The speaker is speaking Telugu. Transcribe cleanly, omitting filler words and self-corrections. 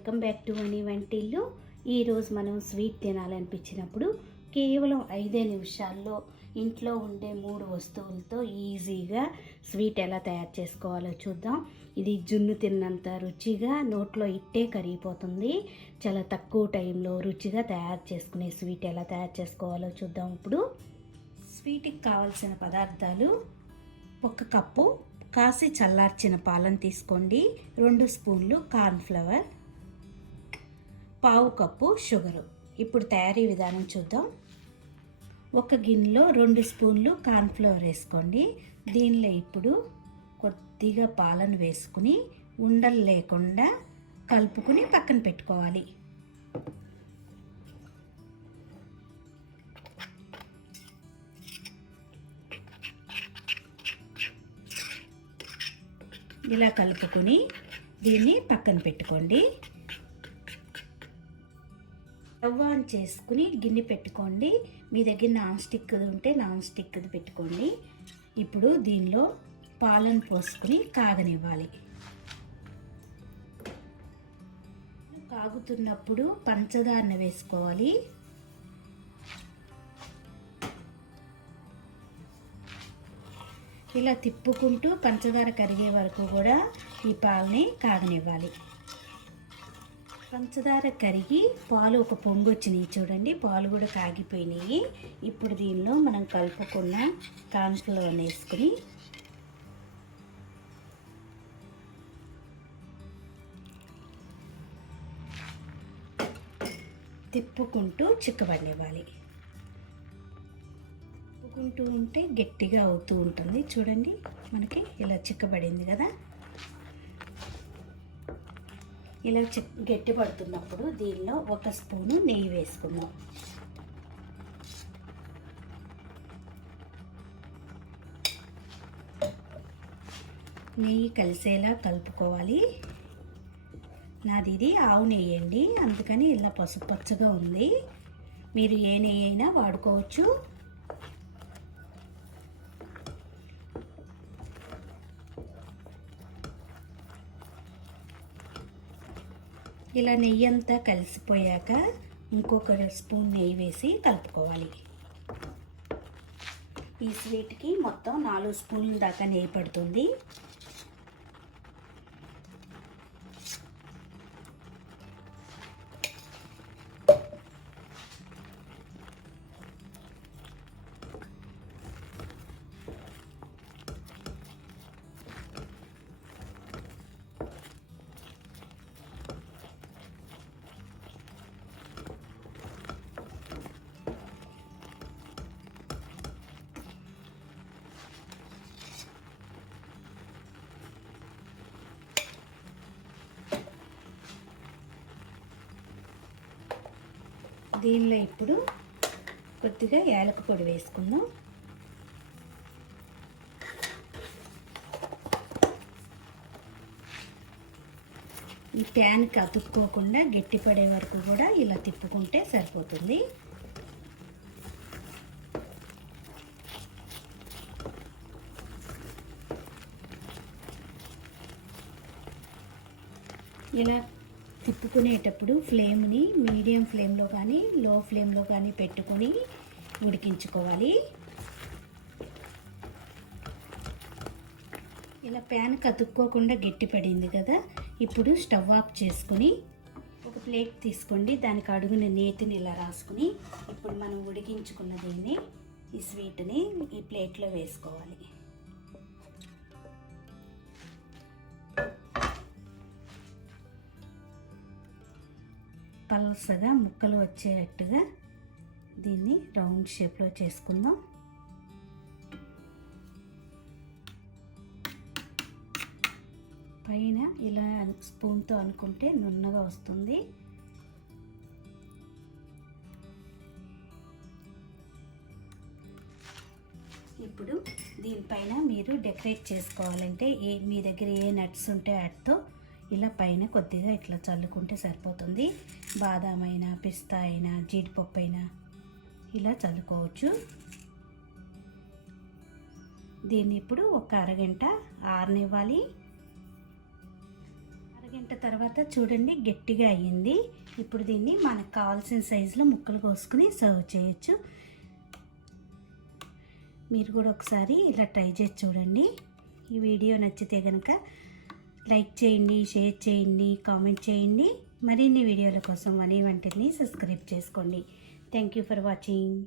వెల్కమ్ బ్యాక్ టు వాని వంటిల్లు. ఈరోజు మనం స్వీట్ తినాలనిపించినప్పుడు కేవలం 5 నిమిషాల్లో ఇంట్లో ఉండే 3 వస్తువులతో ఈజీగా స్వీట్ ఎలా తయారు చేసుకోవాలో చూద్దాం. ఇది జున్ను తిన్నంత రుచిగా నోట్లో ఇట్టే కరిగిపోతుంది. చాలా తక్కువ టైంలో రుచిగా తయారు చేసుకునే స్వీట్ ఎలా తయారు చేసుకోవాలో చూద్దాం. ఇప్పుడు స్వీట్కి కావాల్సిన పదార్థాలు: 1 కప్పు కాసి చల్లార్చిన పాలను తీసుకోండి, 2 స్పూన్లు కార్న్ఫ్లవర్, 1/2 కప్పు షుగరు. ఇప్పుడు తయారీ విధానం చూద్దాం. 1 గిన్నెలో 2 స్పూన్లు కార్న్ఫ్లవర్ వేసుకోండి. దీనిలో ఇప్పుడు కొద్దిగా పాలను వేసుకుని ఉండలు లేకుండా కలుపుకుని పక్కన పెట్టుకోవాలి. ఇలా కలుపుకొని దీన్ని పక్కన పెట్టుకోండి. స్టవ్ ఆన్ చేసుకుని గిన్నె పెట్టుకోండి. మీ దగ్గర నాన్ స్టిక్ ఉంటే నాన్ స్టిక్ది పెట్టుకోండి. ఇప్పుడు దీనిలో పాలను పోసుకుని కాగనివ్వాలి. కాగుతున్నప్పుడు పంచదారను వేసుకోవాలి. ఇలా తిప్పుకుంటూ పంచదార కరిగే వరకు కూడా ఈ పాలని కాగనివ్వాలి. పంచదార కరిగి పాలు ఒక పొంగు వచ్చినాయి చూడండి, పాలు కూడా కాగిపోయినాయి. ఇప్పుడు దీనిలో మనం కలుపుకున్న కార్న్ఫ్లవర్ వేసుకుని తిప్పుకుంటూ చిక్కబడివ్వాలి. తిప్పుకుంటూ ఉంటే గట్టిగా అవుతూ ఉంటుంది. చూడండి, మనకి ఇలా చిక్కబడింది కదా. ఇలా గట్టి పడుతున్నప్పుడు దీనిలో 1 స్పూను నెయ్యి వేసుకుందాం. నెయ్యి కలిసేలా కలుపుకోవాలి. నాది ఇది ఆవు నెయ్యి అండి, అందుకని ఇలా పసుపు పచ్చగా ఉంది. మీరు ఏ నెయ్యి అయినా వాడుకోవచ్చు. ఇలా నెయ్యి అంతా కలిసిపోయాక ఇంకొక స్పూన్ నెయ్యి వేసి కలుపుకోవాలి. ఈ స్వీట్కి మొత్తం 4 స్పూన్ల దాకా నెయ్యి పడుతుంది. దీనిలో ఇప్పుడు కొద్దిగా యాలక పొడి వేసుకుందాం. ఈ ప్యాన్కి అతుక్కోకుండా గట్టిపడే వరకు కూడా ఇలా తిప్పుకుంటే సరిపోతుంది. ఇలా తిప్పుకునేటప్పుడు ఫ్లేమ్ని మీడియం ఫ్లేమ్లో కానీ లో ఫ్లేమ్లో కానీ పెట్టుకొని ఉడికించుకోవాలి. ఇలా ప్యాన్ కతుక్కోకుండా గట్టిపడింది కదా. ఇప్పుడు స్టవ్ ఆఫ్ చేసుకుని ఒక ప్లేట్ తీసుకోండి. దానికి అడుగున నేతిని ఇలా రాసుకుని ఇప్పుడు మనం ఉడికించుకున్న దీన్ని, ఈ స్వీట్ని ఈ ప్లేట్లో వేసుకోవాలి. పల్సగా ముక్కలు వచ్చేటట్టుగా దీన్ని రౌండ్ షేప్లో చేసుకుందాం. పైన ఇలా స్పూన్తో అనుకుంటే నున్నగా వస్తుంది. ఇప్పుడు దీనిపైన మీరు డెకరేట్ చేసుకోవాలంటే మీ దగ్గర ఏ నట్స్ ఉంటే వాటితో ఇలా పైన కొద్దిగా ఇట్లా చల్లుకుంటే సరిపోతుంది. బాదాం అయినా, పిస్తా అయినా, జీడిపప్పు అయినా ఇలా చల్లుకోవచ్చు. దీన్ని ఇప్పుడు ఒక అరగంట ఆరనివ్వాలి. అరగంట గంట తర్వాత చూడండి గట్టిగా అయ్యింది. ఇప్పుడు దీన్ని మనకు కావాల్సిన సైజులో ముక్కలు కోసుకుని సర్వ్ చేయొచ్చు. మీరు కూడా ఒకసారి ఇలా ట్రై చేసి చూడండి. ఈ వీడియో నచ్చితే కనుక లైక్ చేయండి, షేర్ చేయండి, కామెంట్ చేయండి. మరిన్ని వీడియోల కోసం వాణి వంటిల్ని సబ్స్క్రైబ్ చేసుకోండి. Thank you for watching.